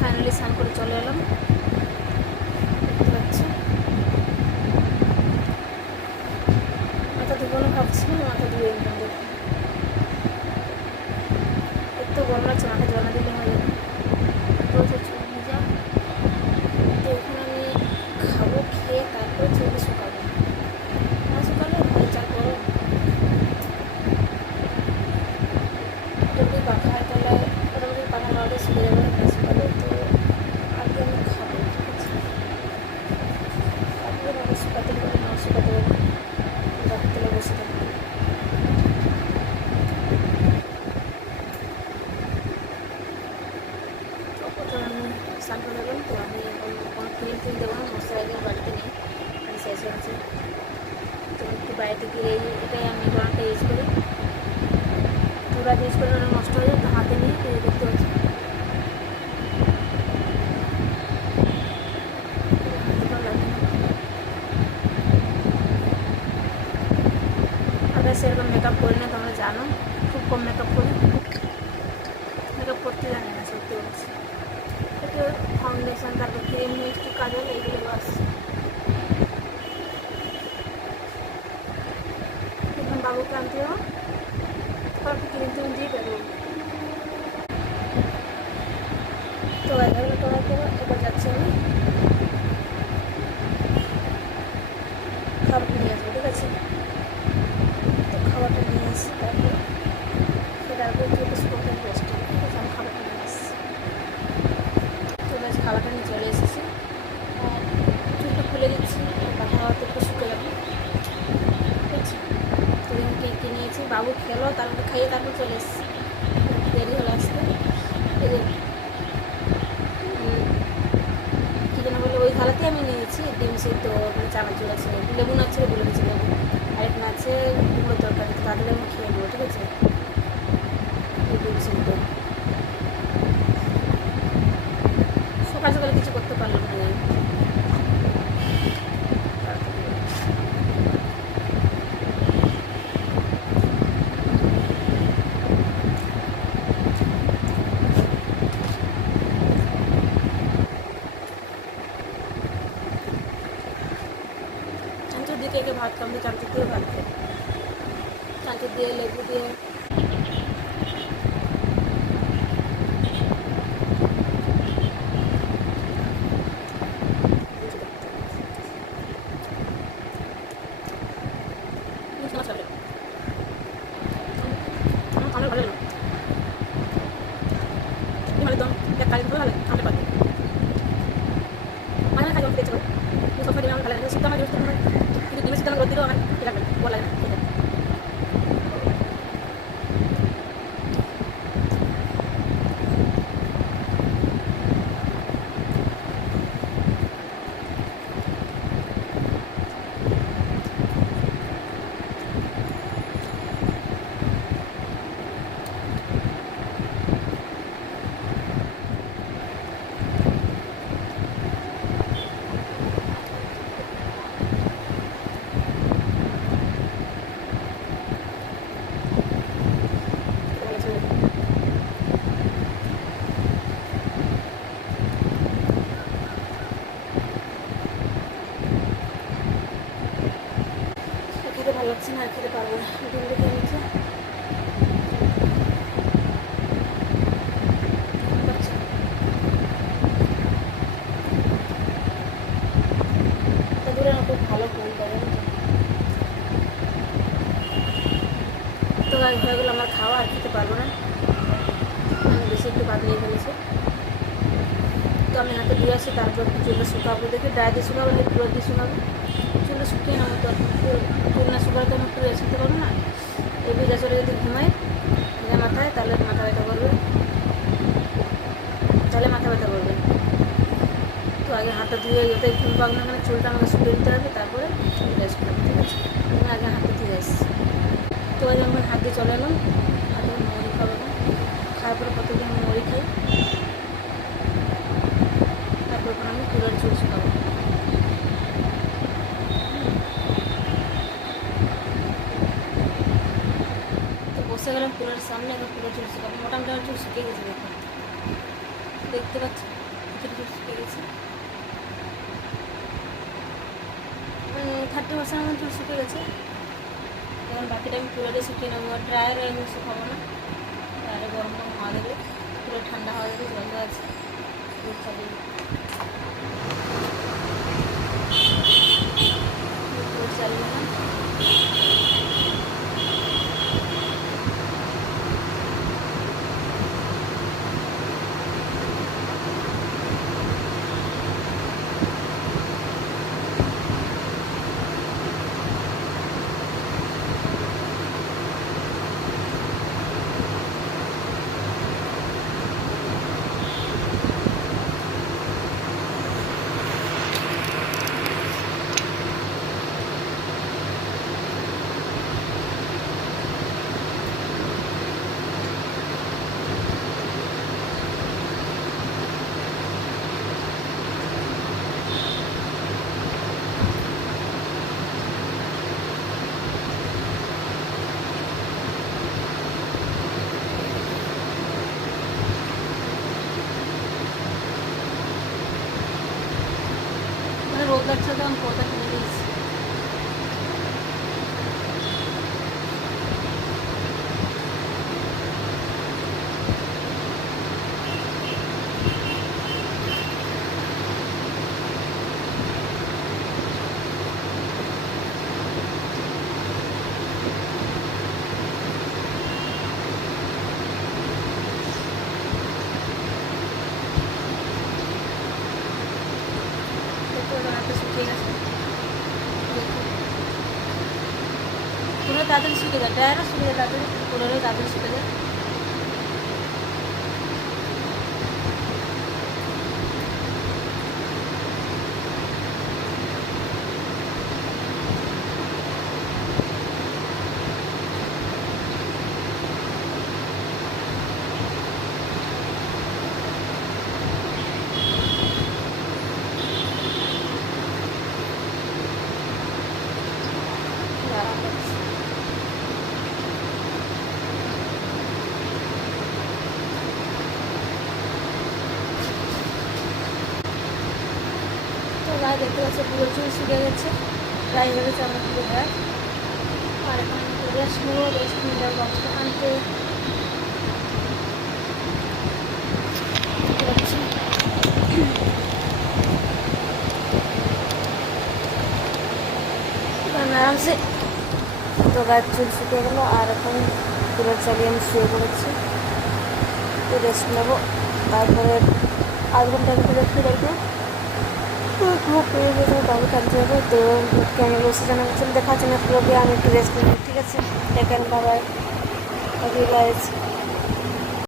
Finally স্নান করে চলে এলাম, দেখতে পাচ্ছি। মাথা ধুবো না ভাবছিলাম, মাথা ধুয়ে নিলাম। দেখুন একটু গরম লাগছে, মাথা জল না দিলে হবে না। তো চুল ভেজা, তো এখানে আমি খাবো, খেয়ে তারপরে চুলকে শুকাবো। না শুকালে হয় যা গরম, যদি পাখা তাহলে মোটামুটি পাখা হাওয়াতে শুকে যাবে, না শুকালে তো আগে আমি খাবো, ঠিক আছে। তারপরে না শুকাতে পারে, না শুকাতে পারে, রাখতে তেলে বসে থাকবো। প্রথমে আমি স্নান করে গেলাম, তো আমি এখন কোনো ক্রিম দেবো না, মশলাইজার বাড়িতে নেই, আমি শেষ হয়েছে। তো একটু বাইরে গিয়ে এটাই আমি ডোনারটা ইউজ করি, পুরা ইউজ করে ওটা নষ্ট হয়ে যায়, তো হাতে নিয়ে দেখতে হচ্ছে। আগে সেরকম মেকআপ করি না, তোমরা জানো, খুব কম মেকআপ করি, মেকআপ করতে জানি না সত্যি বলছি। একটু ফাউন্ডেশন, তারপর ক্রিম, একটু কাজল, এইগুলো বাস। এখন বাবুকে আনতে যাবো, তারপর ক্রিম টিম দিয়ে বেরোবো। তো এগুলো করার পর এবার যাচ্ছি আমি খাবার নিয়ে আসবো, ঠিক আছে। তো খাবারটা নিয়ে আসছি, তারপর তারপর একটু শুকনো রেস্ট, ঠিক আছে। আমি খাবারটা নিয়ে আসছি, তো বেশ খাবারটা নিয়ে চলে এসেছি। আর চুলটা খুলে দিচ্ছি, পাখা হাওয়াতে একটু শুকে যাবে, ঠিক আছে। তো কেক নিয়েছি, বাবু খেলো, তারপর খাইয়ে তারপর চলে এসেছি, দেরি হলে আসতে। এই যে কী যেন বলে, ওই থালাতে আমি নিয়েছি ডিম সিদ্ধ, মানে চানাচুর আছে, লেবু আছে বলে দিচ্ছি, লেবু আর একটা আছে কুমড়োর তরকারি, তো তাহলে আমি খেয়ে নেবো, ঠিক আছে। ডিম সিদ্ধ সকাল সকালে কিছু করতে পারলাম না, চানাচুর দিয়ে কে ভাত খাম, তো চানাচুর দিয়ে ভাত খাই, চানাচুর দিয়ে লেবু দিয়ে। আমার ভালো লাগলো, ভালো একদম এক কাজ ভালো লাগে, আমাদের পাতে মানে খাই দেখতে পাবো, সবসময় ডিমে আমার ভালো লাগে, শুধু আমার জিনিস কিন্তু ডিমের সিদ্ধ আমার রোদ দিলেও আমার ঠিক লাগবে না, ভালো লাগে না খেতে। খেতে ভালো লাগছে না, আর খেতে পারবো না, ডিম দেখে নিচ্ছে। দূরে না খুব ভালো ফুল দেয়, তো গাছ হয়ে গেলো আমার খাওয়া, আর খেতে পারবো না, আমি বেশি একটু ভাত নিয়ে ফেলেছি। তো আমি হাতে দিয়ে আসি, তারপর চুলটা শুকাবো, দেখি ড্রাই দিয়ে শুকাবো না পুরো দিয়ে শুকাবো, চুলটা শুকিয়ে নেবো। তো চুল না শুকালে তো আমি একটু রেস্ট নিতে পারবো না, এই ভিজা চলে যদি ঘুমাই মাথায়, তাহলে মাথা ব্যথা করবে, তাহলে মাথা ব্যথা করবে। তো আগে হাতটা ধুয়ে যতই ঘুম পাক না কেন চুলটা আমাকে শুকিয়ে দিতে হবে, তারপরে রেস্ট করবো, ঠিক আছে। আমি আগে হাতটা ধুয়ে এসেছি, তো আজ আমি হাত দিয়ে চলে এলাম। আগে মুড়ি খাবো না, খাওয়ার পরে কতদিন আমি মুড়ি খাই, তারপর আমি কুলের চুল শুকাবো। তো বসে গেলাম কুলের সামনে, এবার কুলের চুল শুকাবো, মোটামুটি আমার চুল শুকিয়ে গেছে, দেখতে পাচ্ছি। ভিতরে শুকিয়ে গেছে, 30% মতো শুকিয়ে গেছে। এখন বাকিটা আমি পুরোটাই শুকিয়ে নেবো। ড্রায়ারে আমি শুকাবো না, ড্রায়ারে গরম গরম হাওয়া দেবে, পুরো ঠান্ডা হাওয়া দেবে, জল দেওয়া আছে, চালিয়ে চালিয়ে না। রোদ লাগছে তো আমি পর্দা কিনে দিয়েছি। শুকিয়ে গেছে, পুরো তাড়াতাড়ি শুকে যায়, ড্রায়ারও শুকে যায় তাড়াতাড়ি, পুরোটাই তাড়াতাড়ি শুকে যায়। আরাম লাগছে। তো গায়ে দেখতে পাচ্ছি পুরো চুল শুকে গেছে, ড্রাই হয়ে গেছে আমার পুরো গায়ে। আর এখন রেস্ট নেবো, রেস্ট নিয়ে যাবো বক্সটা আনতে। আরামসে তো গায়ের চুল শুকিয়ে গেলো, আর এখন পুরো চালিয়ে আমি শুয়ে পড়েছি। তো রেস্ট নেবো, তারপরে আধ ঘন্টা ভিতরে ফিরে একটু ঘুম পেয়ে গেছে, তবে কাজে যাবো। তো কেন বসে জানাচ্ছেন, দেখা হচ্ছে না পুরো, আমি একটু রেস্ট নেবো, ঠিক আছে? দেখেন বাবাই গাইজ।